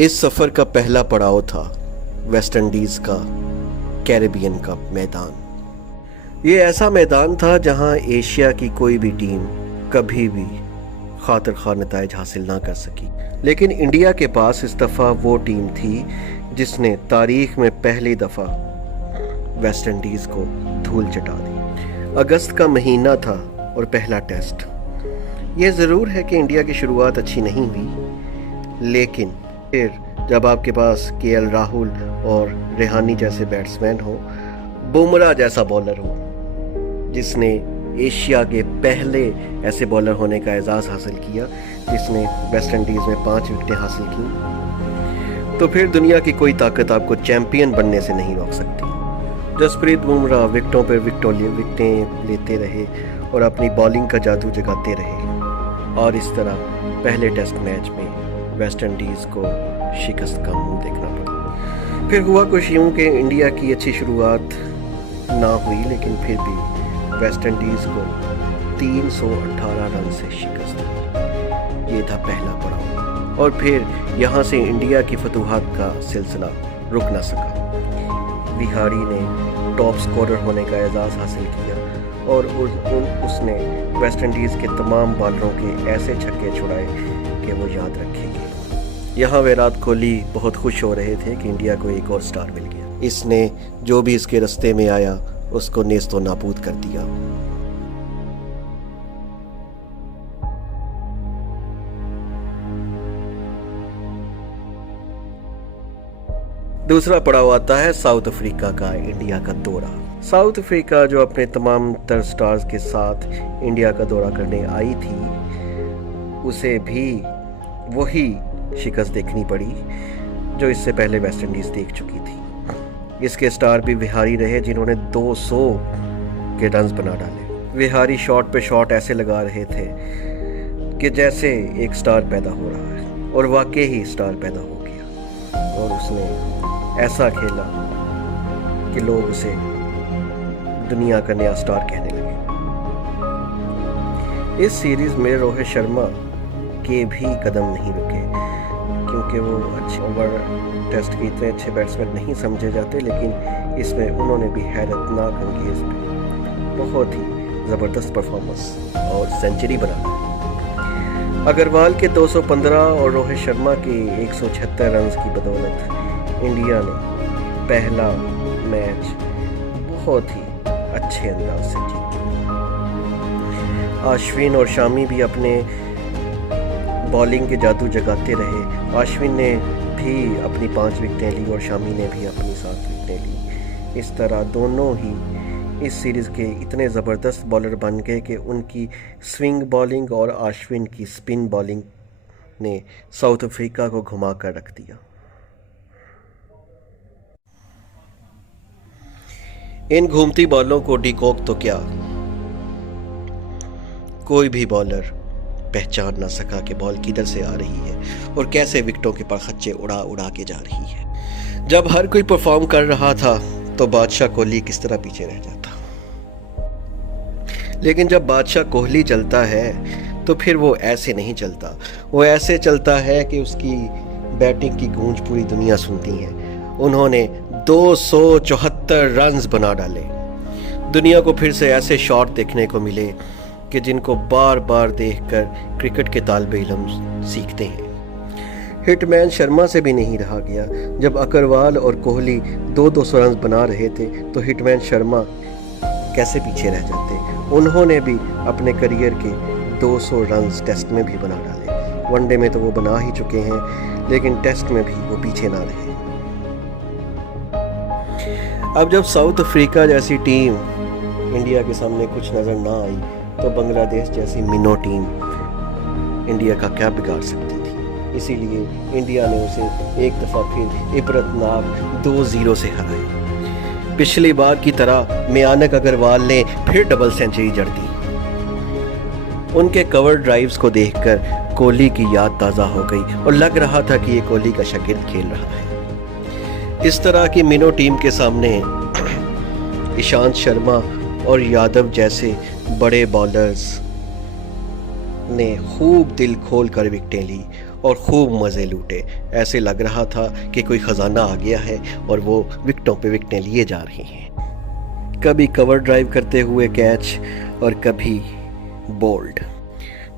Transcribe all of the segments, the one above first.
इस सफ़र का पहला पड़ाव था वेस्ट इंडीज़ का कैरेबियन का मैदान। ये ऐसा मैदान था जहां एशिया की कोई भी टीम कभी भी खातिर खा नताइज हासिल ना कर सकी, लेकिन इंडिया के पास इस दफ़ा वो टीम थी जिसने तारीख में पहली दफ़ा वेस्ट इंडीज़ को धूल चटा दी। अगस्त का महीना था और पहला टेस्ट। ये ज़रूर है कि इंडिया की शुरुआत अच्छी नहीं हुई, लेकिन फिर जब आपके पास केएल राहुल और रेहानी जैसे बैट्समैन हो, बुमराह जैसा बॉलर हो जिसने एशिया के पहले ऐसे बॉलर होने का एजाज़ हासिल किया जिसने वेस्ट इंडीज़ में 5 विकेटें हासिल की, तो फिर दुनिया की कोई ताकत आपको चैम्पियन बनने से नहीं रोक सकती। जसप्रीत बुमराह विकेटों पर विकेटें लेते रहे और अपनी बॉलिंग का जादू जगाते रहे, और इस तरह पहले टेस्ट मैच में वेस्ट इंडीज़ को शिकस्त का मुंह देखना पड़ा। फिर हुआ कुछ यूँ कि इंडिया की अच्छी शुरुआत ना हुई, लेकिन फिर भी वेस्ट इंडीज़ को 318 रन से शिकस्त हुई। ये था पहला पड़ाव, और फिर यहाँ से इंडिया की फतूहात का सिलसिला रुक ना सका। विहारी ने टॉप स्कोरर होने का एजाज़ हासिल किया और उसने वेस्ट इंडीज़ के तमाम बॉलरों के ऐसे छक्के छुड़ाए कि वो याद रखेंगे। यहाँ विराट कोहली बहुत खुश हो रहे थे कि इंडिया को एक और स्टार मिल गया। इसने जो भी इसके रास्ते में आया उसको नेस्तो नाबूद कर दिया। दूसरा पड़ाव आता है साउथ अफ्रीका का इंडिया का दौरा। साउथ अफ्रीका जो अपने तमाम तर स्टार्स के साथ इंडिया का दौरा करने आई थी, उसे भी वही शिकस्त देखनी पड़ी जो इससे पहले वेस्ट इंडीज़ देख चुकी थी। इसके स्टार भी विहारी रहे जिन्होंने 200 के रन्स बना डाले। विहारी शॉट पे शॉट ऐसे लगा रहे थे कि जैसे एक स्टार पैदा हो रहा है, और वाकई ही स्टार पैदा हो गया, और उसने ऐसा खेला कि लोग उसे दुनिया का नया स्टार कहने लगे। इस सीरीज में रोहित शर्मा के भी कदम नहीं रुके, क्योंकि वो अच्छे ओवर टेस्ट के इतने अच्छे बैट्समैन नहीं समझे जाते, लेकिन इसमें उन्होंने भी हैरतनाक अंगेज पे बहुत ही ज़बरदस्त परफॉर्मेंस और सेंचुरी बना। अग्रवाल के 215 और रोहित शर्मा के 176 रन की बदौलत इंडिया ने पहला मैच बहुत ही अच्छे अंदाज से जीता। अश्विन और शामी भी अपने बॉलिंग के जादू जगाते रहे। अश्विन ने भी अपनी 5 विकेटें ली और शामी ने भी अपनी 7 विकेटें ली। इस तरह दोनों ही इस सीरीज़ के इतने ज़बरदस्त बॉलर बन गए कि उनकी स्विंग बॉलिंग और अश्विन की स्पिन बॉलिंग ने साउथ अफ्रीका को घुमा कर रख दिया। इन घूमती बॉलों को डिकॉक तो क्या, कोई भी बॉलर पहचान ना सका कि बॉल किधर से आ रही है और कैसे विकेटों के परखच्चे उड़ा उड़ा के जा रही है। जब हर कोई परफॉर्म कर रहा था तो बादशाह कोहली किस तरह पीछे रह जाता। लेकिन जब बादशाह कोहली चलता है तो फिर वो ऐसे नहीं चलता, वो ऐसे चलता है कि उसकी बैटिंग की गूंज पूरी दुनिया सुनती है। उन्होंने 274 रन्स बना डाले। दुनिया को फिर से ऐसे शॉट देखने को मिले कि जिनको बार बार देखकर क्रिकेट के तालिबे इल्म सीखते हैं। हिटमैन शर्मा से भी नहीं रहा गया। जब अग्रवाल और कोहली 200 रन बना रहे थे तो हिटमैन शर्मा कैसे पीछे रह जाते। उन्होंने भी अपने करियर के 200 रन टेस्ट में भी बना डाले। वनडे में तो वो बना ही चुके हैं, लेकिन टेस्ट में भी वो पीछे ना रहे। अब जब साउथ अफ्रीका जैसी टीम इंडिया के सामने कुछ नज़र ना आई तो बांग्लादेश जैसी मिनो टीम इंडिया का क्या बिगाड़ सकती थी। इसीलिए इंडिया ने उसे एक दफ़ा फिर इबरतनाक 2-0 से हराया। पिछली बार की तरह मयानक अग्रवाल ने फिर डबल सेंचुरी जड़ दी। उनके कवर ड्राइव्स को देखकर कोहली की याद ताज़ा हो गई और लग रहा था कि ये कोहली का शागिर्द खेल रहा है। इस तरह की मिनो टीम के सामने ईशांत शर्मा और यादव जैसे बड़े बॉलर्स ने खूब दिल खोल कर विकेटें ली और खूब मज़े लूटे। ऐसे लग रहा था कि कोई ख़जाना आ गया है और वो विकेटों पे विकेटें लिए जा रही हैं। कभी कवर ड्राइव करते हुए कैच और कभी बोल्ड।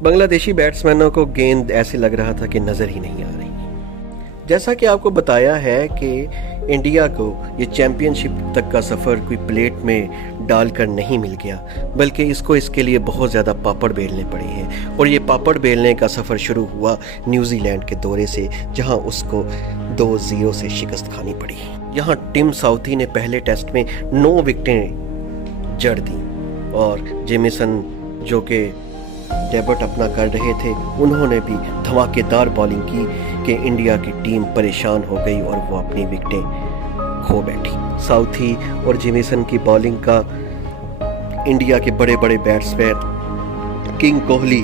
बांग्लादेशी बैट्समैनों को गेंद ऐसे लग रहा था कि नज़र ही नहीं आ रही। जैसा कि आपको बताया है कि इंडिया को ये चैम्पियनशिप तक का सफ़र कोई प्लेट में डालकर नहीं मिल गया, बल्कि इसके लिए बहुत ज़्यादा पापड़ बेलने पड़े हैं। और ये पापड़ बेलने का सफ़र शुरू हुआ न्यूजीलैंड के दौरे से, जहां उसको 2-0 से शिकस्त खानी पड़ी। यहाँ टिम साउथी ने पहले टेस्ट में 9 विकेटें जड़ दी और जेमिसन जो कि डेब्यूट अपना कर रहे थे, उन्होंने भी धमाकेदार बॉलिंग की कि इंडिया की टीम परेशान हो गई और वो अपनी विकेटें खो बैठी। साउथी और जेमिसन की बॉलिंग का इंडिया के बड़े बड़े बैट्समैन किंग कोहली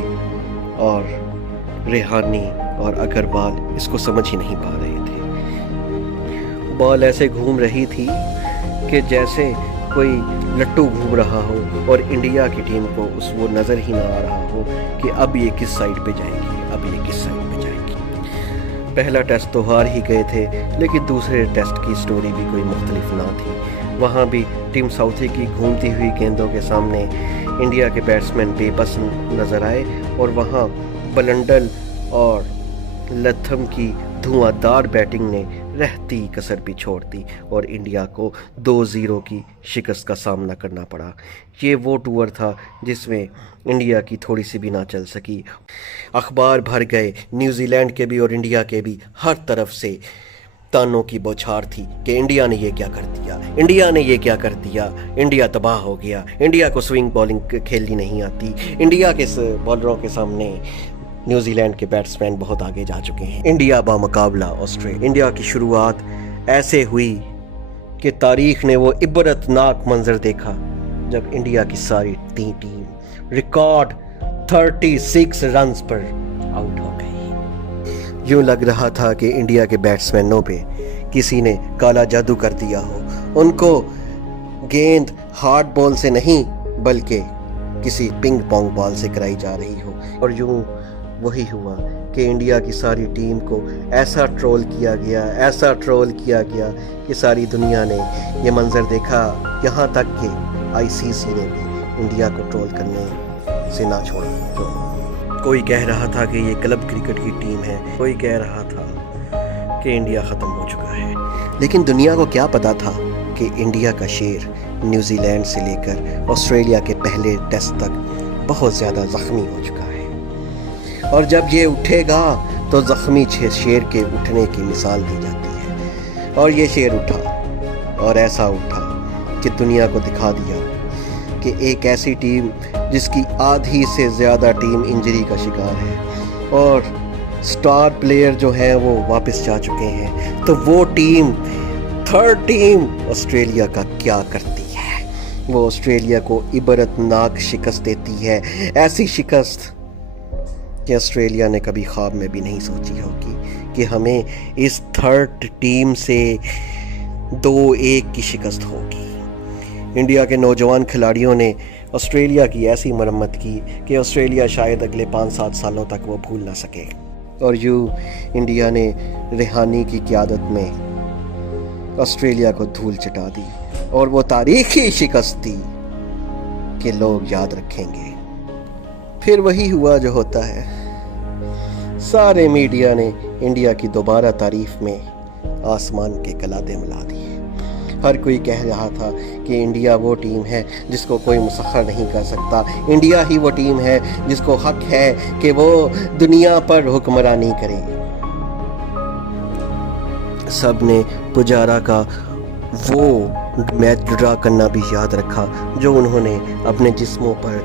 और रेहानी और अग्रवाल इसको समझ ही नहीं पा रहे थे। बॉल ऐसे घूम रही थी कि जैसे कोई लट्टू घूम रहा हो और इंडिया की टीम को वो नज़र ही ना आ रहा हो कि अब ये किस साइड पे जाएगी, अब ये किस साइड पे जाएगी। पहला टेस्ट तो हार ही गए थे, लेकिन दूसरे टेस्ट की स्टोरी भी कोई मुख्तलिफ ना थी। वहाँ भी टीम साउथी की घूमती हुई गेंदों के सामने इंडिया के बैट्समैन बेबस नज़र आए और वहाँ बलंडल और लथम की धुआंधार बैटिंग ने रहती कसर भी छोड़ दी और इंडिया को 2-0 की शिकस्त का सामना करना पड़ा। ये वो टूर था जिसमें इंडिया की थोड़ी सी भी ना चल सकी। अखबार भर गए, न्यूजीलैंड के भी और इंडिया के भी, हर तरफ से तानों की बौछार थी कि इंडिया ने ये क्या कर दिया, इंडिया ने ये क्या कर दिया, इंडिया तबाह हो गया, इंडिया को स्विंग बॉलिंग खेलनी नहीं आती, इंडिया के बॉलरों के सामने न्यूजीलैंड के बैट्समैन बहुत आगे जा चुके हैं। India बामुकाबला Australia. इंडिया की शुरुआत ऐसे हुई कि तारीख ने वो इबरतनाक मंजर देखा जब इंडिया की सारी टीम रिकॉर्ड 36 रन्स पर आउट हो गई। यूं लग रहा था कि इंडिया के बैट्समैनों पे किसी ने काला जादू कर दिया हो। उनको गेंद हार्ड बॉल से नहीं बल्कि किसी पिंग पोंग बॉल से कराई जा रही हो। और यूं वही हुआ कि इंडिया की सारी टीम को ऐसा ट्रोल किया गया कि सारी दुनिया ने ये मंजर देखा। यहाँ तक कि आईसीसी ने भी इंडिया को ट्रोल करने से ना छोड़ा। तो कोई कह रहा था कि ये क्लब क्रिकेट की टीम है, कोई कह रहा था कि इंडिया ख़त्म हो चुका है। लेकिन दुनिया को क्या पता था कि इंडिया का शेर न्यूजीलैंड से लेकर ऑस्ट्रेलिया के पहले टेस्ट तक बहुत ज़्यादा ज़ख्मी हो चुका है। और जब ये उठेगा तो ज़ख्मी शेर के उठने की मिसाल दी जाती है। और ये शेर उठा और ऐसा उठा कि दुनिया को दिखा दिया कि एक ऐसी टीम जिसकी आधी से ज़्यादा टीम इंजरी का शिकार है और स्टार प्लेयर जो हैं वो वापस जा चुके हैं, तो वो टीम, थर्ड टीम ऑस्ट्रेलिया का क्या करती है? वो ऑस्ट्रेलिया को इबरतनाक शिकस्त देती है, ऐसी शिकस्त कि ऑस्ट्रेलिया ने कभी ख्वाब में भी नहीं सोची होगी कि हमें इस थर्ड टीम से 2-1 की शिकस्त होगी। इंडिया के नौजवान खिलाड़ियों ने ऑस्ट्रेलिया की ऐसी मरम्मत की कि ऑस्ट्रेलिया शायद अगले 5-7 सालों तक वो भूल ना सके। और यूँ इंडिया ने रेहानी की क़यादत में ऑस्ट्रेलिया को धूल चटा दी और वो तारीखी शिकस्त थी कि लोग याद रखेंगे। फिर वही हुआ जो होता है, सारे मीडिया ने इंडिया की दोबारा तारीफ में आसमान के कलादे मिला दिए। हर कोई कह रहा था कि इंडिया वो टीम है जिसको कोई मुसख्खर नहीं कर सकता, इंडिया ही वो टीम है जिसको हक है कि वो दुनिया पर हुक्मरानी करे। सब ने पुजारा का वो मैच ड्रा करना भी याद रखा जो उन्होंने अपने जिस्मों पर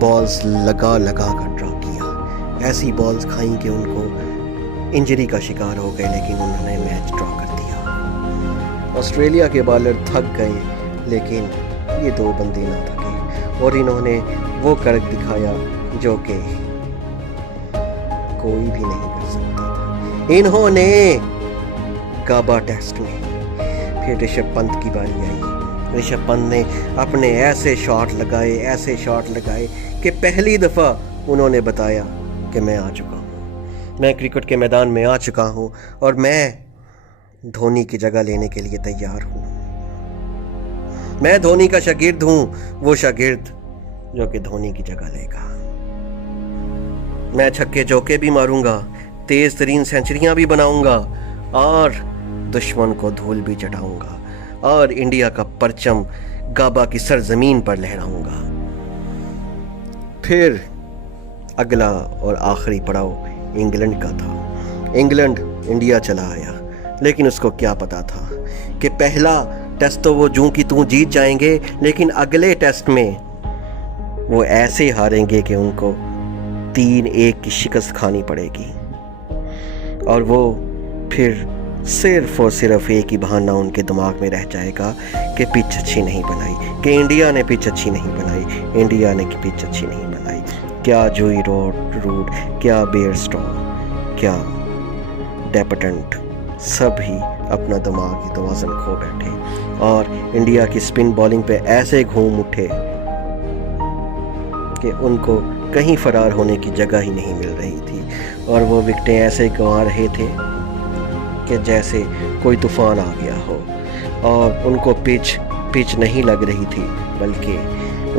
बॉल्स लगा कर ड्रा किया। ऐसी बॉल्स खाई कि उनको इंजरी का शिकार हो गए, लेकिन उन्होंने मैच ड्रॉ कर दिया। ऑस्ट्रेलिया के बॉलर थक गए, लेकिन ये दो बंदे ना थके और इन्होंने वो कर दिखाया जो कि कोई भी नहीं कर सकता था। इन्होंने गाबा टेस्ट में फिर ऋषभ पंत की बारी आई। ऋषभ पंत ने अपने ऐसे शॉट लगाए कि पहली दफ़ा उन्होंने बताया कि मैं आ चुका हूँ, मैं क्रिकेट के मैदान में आ चुका हूँ और मैं धोनी की जगह लेने के लिए तैयार हूँ। मैं धोनी का शागिर्द हूँ, वो शागिर्द जो कि धोनी की जगह लेगा। मैं छक्के चौके भी मारूंगा, तेज तरीन सेंचुरियां भी बनाऊंगा और दुश्मन को धूल भी चटाऊंगा और इंडिया का परचम गाबा की सरजमीन पर लहराऊंगा। फिर अगला और आखिरी पड़ाव इंग्लैंड का था। इंग्लैंड इंडिया चला आया, लेकिन उसको क्या पता था कि पहला टेस्ट तो वो जूं की तूं जीत जाएंगे, लेकिन अगले टेस्ट में वो ऐसे हारेंगे कि उनको 3-1 की शिकस्त खानी पड़ेगी। और वो फिर सिर्फ और सिर्फ एक ही बहाना उनके दिमाग में रह जाएगा कि पिच अच्छी नहीं बनाई, कि इंडिया ने पिच अच्छी नहीं बनाई, इंडिया ने पिच अच्छी नहीं बनाई। क्या जूई रूट, क्या बेयरस्टॉ, क्या डेपटेंट, सभी अपना दिमागी तवाज़ुन खो बैठे और इंडिया की स्पिन बॉलिंग पे ऐसे घूम उठे कि उनको कहीं फरार होने की जगह ही नहीं मिल रही थी और वो विकेटें ऐसे गंवा रहे थे कि जैसे कोई तूफान आ गया हो। और उनको पिच नहीं लग रही थी, बल्कि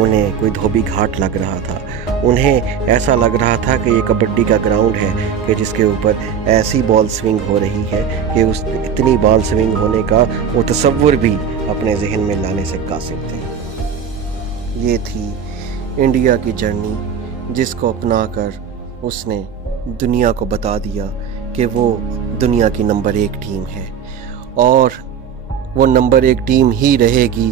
उन्हें कोई धोबी घाट लग रहा था। उन्हें ऐसा लग रहा था कि ये कबड्डी का ग्राउंड है कि जिसके ऊपर ऐसी बॉल स्विंग हो रही है कि उस इतनी बॉल स्विंग होने का वो तसव्वुर भी अपने जहन में लाने से कासिर थे। ये थी इंडिया की जर्नी, जिसको अपनाकर उसने दुनिया को बता दिया कि वो दुनिया की नंबर 1 टीम है और वो नंबर 1 टीम ही रहेगी